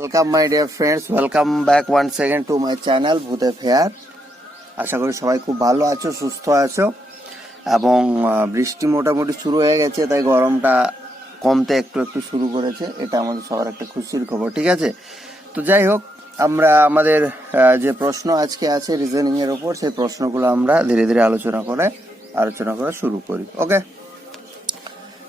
Welcome my dear friends welcome back one second to my channel ভূতে ফেয়ার আশা করি সবাই খুব ভালো আছো, সুস্থ আছো, এবং বৃষ্টি মোটামুটি শুরু হয়ে গেছে, তাই গরমটা কমতে একটু একটু শুরু করেছে, এটা আমাদের সবার একটা খুশির খবর, ঠিক আছে? তো যাই হোক, আমরা আমাদের যে প্রশ্ন আজকে আছে রিজনিং এর উপর, সেই প্রশ্নগুলো আমরা ধীরে ধীরে আলোচনা করে, আলোচনা করা শুরু করি ওকে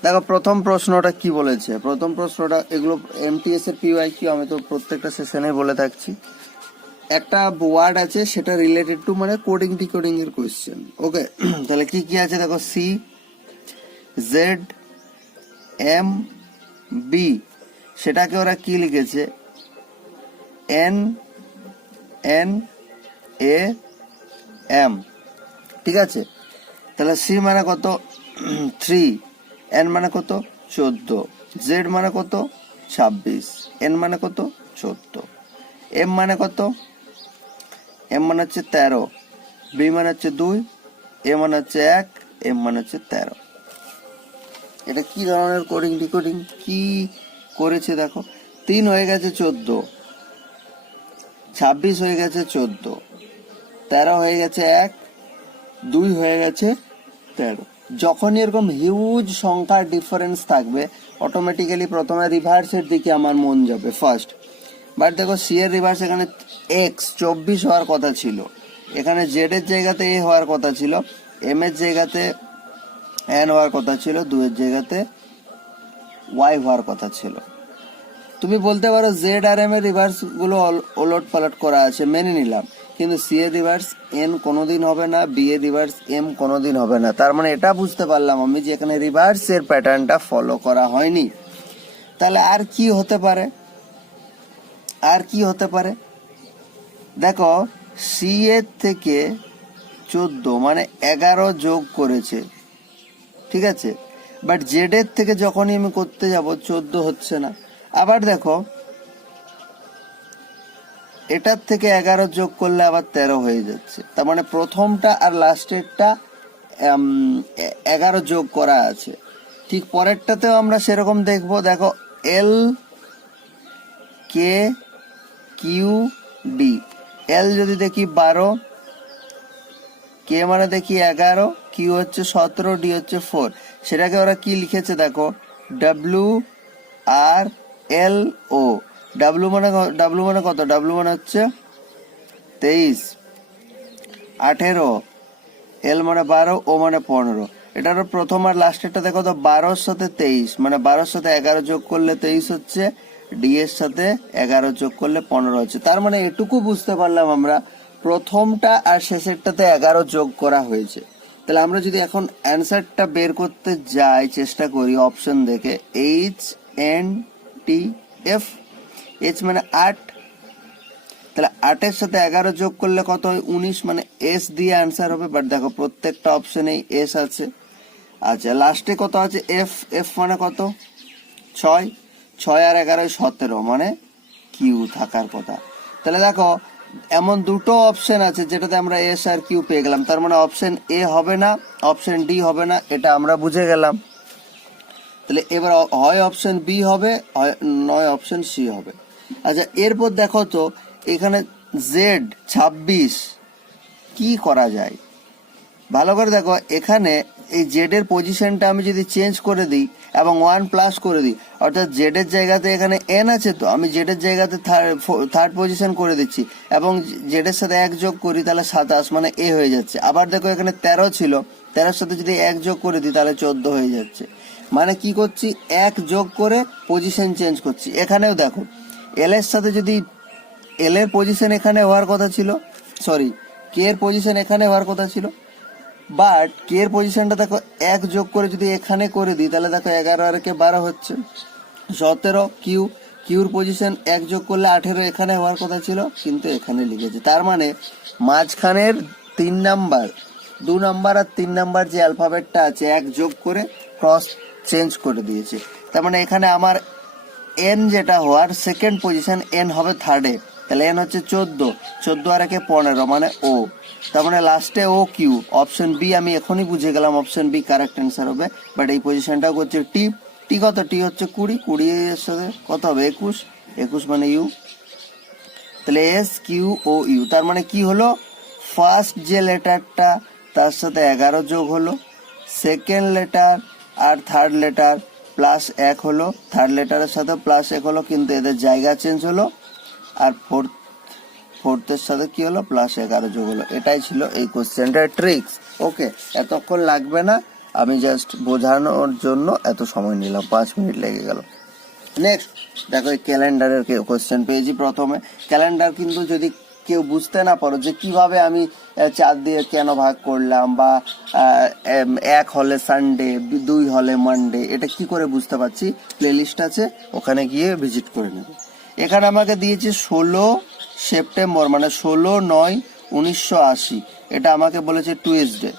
দেখো, প্রথম প্রশ্নটা কি বলেছে? প্রথম প্রশ্নটা, এগুলো এমটিএস এর পিওয়াই কিউ আমি তো প্রত্যেকটা সেশনে বলে থাকছি। একটা ওয়ার্ড আছে, সেটা রিলেটেড টু মানে কোডিং ডিকোডিং এর কোয়েশ্চেন ওকে তাহলে কি কি আছে দেখো? সি জেড এম বি সেটাকে ওরা কি লিখেছে? এন এন এ এম ঠিক আছে? তাহলে সি মানে কত? থ্রি এন মানে কত? চোদ্দ। জেড মানে কত? ছাব্বিশ। এন মানে কত? চোদ্দ। এম মানে কত? এম মানে হচ্ছে তেরো। বি মানে হচ্ছে দুই। এ মানে হচ্ছে এক। এম মানে হচ্ছে তেরো। এটা কি ধরনের কোডিং ডিকোডিং কি করেছে দেখো? তিন হয়ে গেছে চোদ্দ। ছাব্বিশ হয়ে গেছে চোদ্দ। তেরো হয়ে গেছে এক। দুই হয়ে গেছে তেরো। যখনই এরকম হিউজ সংখ্যার ডিফারেন্স থাকবে অটোমেটিক্যালি প্রথমে রিভার্সের দিকে আমার মন যাবে ফার্স্ট বাট দেখো সি এর রিভার্স এখানে এক্স চব্বিশ হওয়ার কথা ছিল। এখানে জেড এর জায়গাতে এ হওয়ার কথা ছিল এম এর জায়গাতে এন হওয়ার কথা ছিল দুয়ের জায়গাতে ওয়াই হওয়ার কথা ছিল। তুমি বলতে পারো জেড আর এম এর রিভার্সগুলো ওলট পালট করা আছে, মেনে নিলাম। কিন্তু সি এর রিভার্স এন কোনোদিন হবে না বি এর রিভার্স এম কোনোদিন হবে না। তার মানে এটা বুঝতে পারলাম আমি যে এখানে রিভার্স এর প্যাটার্নটা ফলো করা হয়নি। তাহলে আর কি হতে পারে? আর কি হতে পারে? দেখো সি এর থেকে চোদ্দ মানে এগারো যোগ করেছে। ঠিক আছে? বাট জেড এর থেকে যখনই আমি করতে যাব, চোদ্দ হচ্ছে না। আবার দেখো এটার থেকে এগারো যোগ করলে আবার তেরো হয়ে যাচ্ছে। তার মানে প্রথমটা আর লাস্টেরটা এগারো যোগ করা আছে। ঠিক পরেরটাতেও আমরা সেরকম দেখব, দেখো এল কে কিউ ডি এল যদি দেখি বারো কে মানে দেখি এগারো কিউ হচ্ছে সতেরো ডি হচ্ছে ফোর সেটাকে ওরা কি লিখেছে দেখো W R L O W মানে ডাব্লু মানে কত? ডাব্লু মানে হচ্ছে তেইশ, আঠেরো এল মানে বারো ও মানে পনেরো। এটার প্রথম আর লাস্টেরটা দেখো তো, বারোর সাথে তেইশ মানে বারোর সাথে এগারো যোগ করলে তেইশ হচ্ছে ডি এর সাথে এগারো যোগ করলে পনেরো হচ্ছে। তার মানে এটুকু বুঝতে পারলাম আমরা, প্রথমটা আর শেষেরটাতে এগারো যোগ করা হয়েছে। তাহলে আমরা যদি এখন অ্যান্সারটা বের করতে যাই, চেষ্টা করি অপশন দেখে H N T F H মানে আট। তাহলে আটের সাথে এগারো যোগ করলে কত হয়? উনিশ মানে এস দিয়ে অ্যান্সার হবে বাট দেখো প্রত্যেকটা অপশনেই এস আছে। আচ্ছা লাস্টে কত আছে? এফ এফ মানে কত? ছয়। ছয় আর এগারোয় সতেরো মানে কিউ থাকার কথা। তাহলে দেখো, এমন দুটো অপশন আছে যেটাতে আমরা এস আর কিউ পেয়ে গেলাম। তার মানে অপশন এ হবে না অপশন ডি হবে না, এটা আমরা বুঝে গেলাম। তাহলে এবার হয় অপশন বি হবে নয় অপশন সি হবে। আচ্ছা এরপর দেখো তো, এখানে জেড ছাব্বিশ, কি করা যায়? ভালো করে দেখো, এখানে এই জেড এর পজিশনটা আমি যদি চেঞ্জ করে দিই এবং ওয়ান প্লাস করে দিই, অর্থাৎ জেড এর জায়গাতে এখানে এন আছে তো, আমি জেড এর জায়গাতে থার্ড পজিশন করে দিচ্ছি এবং জেড এর সাথে এক যোগ করি, তাহলে সাতাশ মানে এ হয়ে যাচ্ছে। আবার দেখো, এখানে তেরো ছিল, তেরোর সাথে যদি এক যোগ করে দিই, তাহলে চোদ্দ হয়ে যাচ্ছে। মানে কি করছি? এক যোগ করে পজিশন চেঞ্জ করছি। এখানেও দেখো এল এর সাথে যদি এল এর পজিশন এখানে হওয়ার কথা ছিল সরি কে এর পজিশন এখানে হওয়ার কথা ছিল বাট কে এর পজিশনটা দেখো এক যোগ করে যদি এখানে করে দিই, তাহলে দেখো এগারো আর কে বারো হচ্ছে। সতেরো কিউ কিউর পজিশন এক যোগ করলে আঠেরো এখানে হওয়ার কথা ছিল, কিন্তু এখানে লিখেছে। তার মানে মাঝখানের তিন নাম্বার, দু নাম্বার আর তিন নাম্বার যে অ্যালফাবেটটা আছে, এক যোগ করে ক্রস চেঞ্জ করে দিয়েছে। তার মানে এখানে আমার এন যেটা হওয়ার সেকেন্ড পজিশন এন হবে থার্ডে তাহলে এন হচ্ছে চোদ্দ। চোদ্দ আর একে পনেরো মানে ও তার মানে লাস্টে ও কিউ অপশন বি আমি এখনই বুঝে গেলাম অপশন বি কারেক্ট অ্যান্সার হবে। বাট এই পজিশনটা করছে টি টি কত? টি হচ্ছে কুড়ি। কুড়ি এর সাথে কত হবে? একুশ। একুশ মানে ইউ তাহলে এস কিউ ও ইউ তার মানে কি হলো? ফার্স্ট যে লেটারটা তার সাথে এগারো যোগ হলো। সেকেন্ড লেটার আর থার্ড লেটার প্লাস এক হলো থার্ড লেটারের সাথে প্লাস এক হলো, কিন্তু এদের জায়গা চেঞ্জ হলো। আর ফোর্থ ফোর্থের সাথে কি হলো? প্লাস এগারো যোগ হলো। এটাই ছিল এই কোশ্চেনটার ট্রিক্স ওকে এতক্ষণ লাগবে না। আমি জাস্ট বোঝানোর জন্য এত সময় নিলাম। পাঁচ মিনিট লেগে গেল। নেক্সট দেখো এই ক্যালেন্ডারের কোশ্চেন পেয়েছি প্রথমে। ক্যালেন্ডার কিন্তু যদি কেউ বুঝতে না পারো যে কীভাবে আমি চার দিয়ে কেন ভাগ করলাম বা এক হলে সানডে দুই হলে মানডে এটা কি করে বুঝতে পারছি? প্লেলিস্ট আছে, ওখানে গিয়ে ভিজিট করে নেব। এখানে আমাকে দিয়েছে ষোলো সেপ্টেম্বর মানে ষোলো নয় উনিশশো আশি। এটা আমাকে বলেছে টুয়েসডে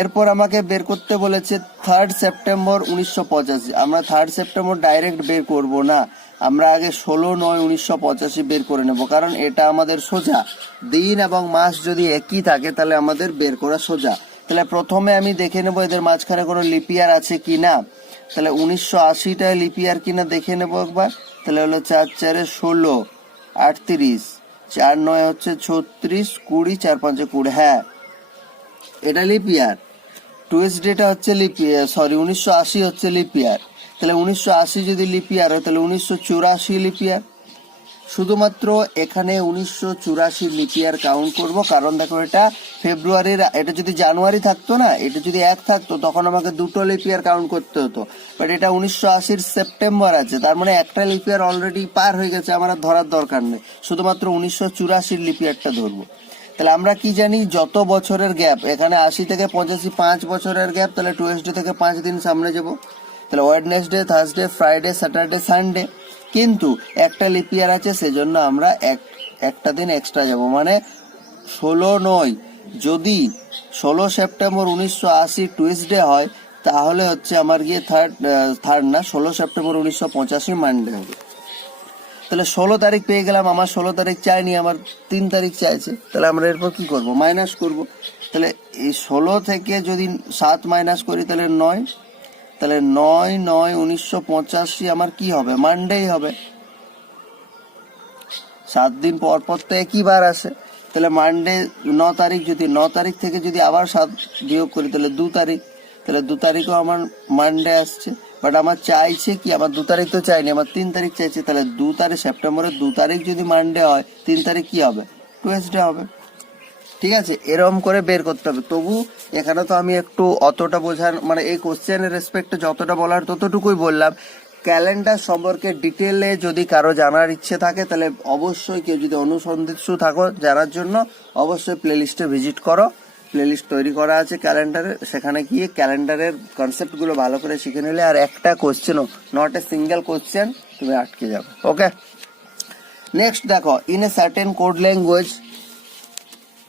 এরপর আমাকে বের করতে বলেছে থার্ড সেপ্টেম্বর উনিশশো পঁচাশি। আমরা থার্ড সেপ্টেম্বর ডাইরেক্ট বের করব না। আমরা আগে ষোলো, নয়, উনিশশো পঁচাশি বের করে নেব, কারণ এটা আমাদের সোজা। দিন এবং মাস যদি একই থাকে, তাহলে আমাদের বের করা সোজা। তাহলে প্রথমে আমি দেখে নেব এদের মাঝখানে কোনো লিপিয়ার আছে কি না। তাহলে উনিশশো আশিটায় লিপিয়ার কিনা দেখে নেব একবার। তাহলে হলো চার চারে ষোলো, আটত্রিশ, চার নয় হচ্ছে ছত্রিশ, কুড়ি, চার পাঁচে কুড়ি হ্যাঁ। এটা লিপিয়ার টুয়েসডেটা হচ্ছে লিপিয়ার সরি উনিশশো আশি হচ্ছে লিপিয়ার তাহলে উনিশশো আশি যদি লিপিয়ার হয় তাহলে উনিশশো চুরাশি লিপিয়ার শুধুমাত্র এখানে উনিশশো চুরাশি লিপিয়ার কাউন্ট করব, কারণ দেখো এটা ফেব্রুয়ারির, এটা যদি জানুয়ারি থাকতো না, এটা যদি এক থাকতো, তখন আমাকে দুটো লিপিয়ার কাউন্ট করতে হতো। বাট এটা উনিশশো আশির সেপ্টেম্বর আছে, তার মানে একটা লিপিয়ার অলরেডি পার হয়ে গেছে, আমার ধরার দরকার নেই। শুধুমাত্র উনিশশো চুরাশির লিপিয়ারটা ধরবো। তাহলে আমরা কি জানি, যত বছরের গ্যাপ এখানে আশি থেকে পঁচাশি, পাঁচ বছরের গ্যাপ তাহলে টুয়েসডে থেকে পাঁচ দিন সামনে যাব। তাহলে Wednesday Thursday Friday Saturday Sunday কিন্তু একটা লিপিয়ার আছে, সেজন্য আমরা এক, একটা দিন এক্সট্রা যাব। মানে ষোলো নয়। যদি ষোলো সেপ্টেম্বর উনিশশো আশি টুয়েসডে হয়, তাহলে হচ্ছে আমার গিয়ে থার্ড থার্ড না, ষোলো সেপ্টেম্বর উনিশশো পঁচাশি মানডে হবে। তাহলে ষোলো তারিখ পেয়ে গেলাম, আমার ষোলো তারিখ চাইনি, আমার তিন তারিখ চাইছে। তাহলে আমরা এরপর কি করব? মাইনাস করব। তাহলে এই ষোলো থেকে যদি সাত মাইনাস করি, তাহলে নয়। তাহলে নয় নয়, উনিশশো পঁচাশি আমার কি হবে? মানডেই হবে। সাত দিন পর পর তো একই বার আসে। তাহলে মানডে ন তারিখ যদি, ন তারিখ থেকে যদি আবার সাত বিয়োগ করি, তাহলে দু তারিখ। তাহলে দু তারিখও আমার মানডে আসছে। বাট আমার চাইছে কি, আমার দু তারিখ তো চাইনি, আমার তিন তারিখ চাইছে। তাহলে দু তারিখ সেপ্টেম্বরের দু তারিখ যদি মানডে হয়, তিন তারিখ কি হবে? টুয়েসডে হবে। ঠিক আছে? এরকম করে বের করতে হবে। তবু এখানে তো আমি একটু অতটা বোঝার মানে এই কোশ্চেনের রেসপেক্টে যতটা বলার ততটুকুই বললাম। ক্যালেন্ডার সম্পর্কে ডিটেলে যদি কারও জানার ইচ্ছে থাকে, তাহলে অবশ্যই কেউ যদি অনুসন্ধিৎসু থাকো জানার জন্য, অবশ্যই প্লেলিস্টে ভিজিট করো। প্লেলিস্ট তৈরি করা আছে ক্যালেন্ডারে সেখানে গিয়ে ক্যালেন্ডারের কনসেপ্টগুলো ভালো করে শিখে নিলে আর একটা কোশ্চেনও নট এ সিঙ্গেল কোশ্চেন তুমি আটকে যাবে। ওকে নেক্সট দেখো in a certain code language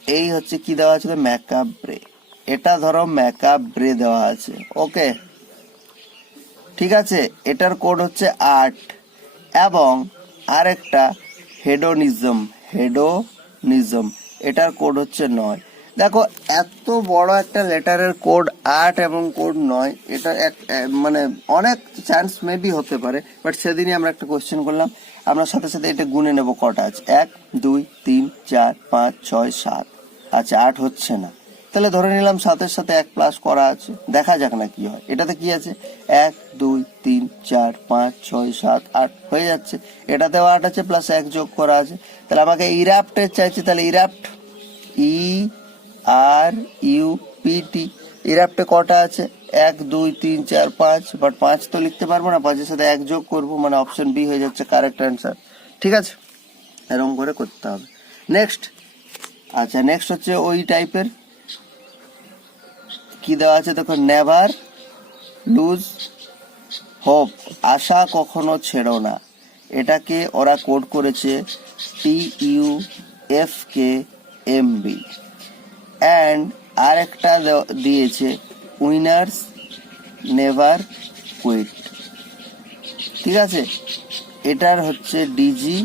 এই হচ্ছে কি দেওয়া আছে? ম্যাকআপ ব্রে এটা ধরো ম্যাকআপ ব্রে দেওয়া আছে। ওকে? ঠিক আছে? এটার কোড হচ্ছে আট এবং আরেকটা হেডোনিজম। হেডোনিজম। এটার কোড হচ্ছে নয়। দেখো, এত বড় একটা লেটারের কোড আট এবং কোড নয়, এটা এক মানে অনেক চান্স মেবি হতে পারে বাট সেদিনই আমরা একটা কোশ্চেন করলাম। আমরা সাথে সাথে এটা গুনে নেব কটা আছে? এক, দুই, তিন, চার, পাঁচ, ছয়, সাত। আচ্ছা আট হচ্ছে না। তাহলে ধরে নিলাম সাতের সাথে এক প্লাস করা আছে। দেখা যাক না কি হয়। এটাতে কি আছে? এক, দুই, তিন, চার, পাঁচ, ছয়, সাত, আট হয়ে যাচ্ছে। এটাতেও আট আছে প্লাস এক যোগ করা আছে। তাহলে আমাকে ইরাপ্টের চাইছে। তাহলে ইরাপ্ট ই আর ইউ পি টি ইরাপ্টে কটা আছে? এক, দুই, তিন, চার, পাঁচ। বাট পাঁচ তো লিখতে পারব না। পাঁচের সাথে এক যোগ করব মানে অপশন বি হয়ে যাচ্ছে কারেক্ট অ্যান্সার ঠিক আছে? এরকম করে করতে হবে। নেক্সট আচ্ছা নেক্সট হচ্ছে ওই টাইপের কি দেওয়া আছে? দেখো নেভার লুজ হোপ আশা কখনো ছেড়ো না। এটাকে ওরা কোড করেছে T U F K M B and আর একটা দিয়েছে উইনার্স নেভার কুইট ঠিক আছে? এটার হচ্ছে ডিজি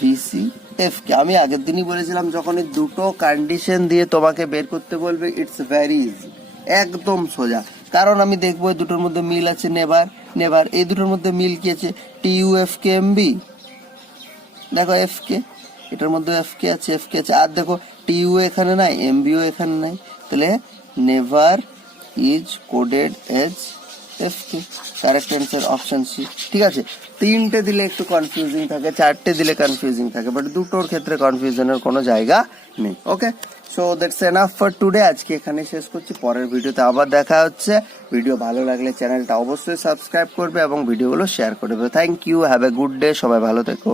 ভিসি এফ কে আমি আগের দিনই বলেছিলাম, যখন এই দুটো কন্ডিশন দিয়ে তোমাকে বের করতে বলবে ইটস ভেরি ইজি একদম সোজা। কারণ আমি দেখব এই দুটোর মধ্যে মিল আছে নেভার নেভার এই দুটোর মধ্যে মিল কি আছে? T U F K M B দেখো এফ কে এটার মধ্যে এফ কে আছে এফ কে আছে। আর দেখো টি ইউ এখানে নাই এম বিও এখানে নাই। তাহলে never is coded as F correct answer option C ঠিক আছে? তিনটে দিলে একটু কনফিউজিং থাকে, চারটে দিলে কনফিউজিং থাকে বাট দুটোর ক্ষেত্রে কনফিউশনের কোনো জায়গা নেই okay so that's enough for today আজকে এখানে শেষ করছি। পরের ভিডিওতে আবার দেখা হচ্ছে। ভিডিও ভালো লাগলে চ্যানেলটা অবশ্যই সাবস্ক্রাইব করবে এবং ভিডিওগুলো শেয়ার করবে thank you have a good day সবাই ভালো থেকো।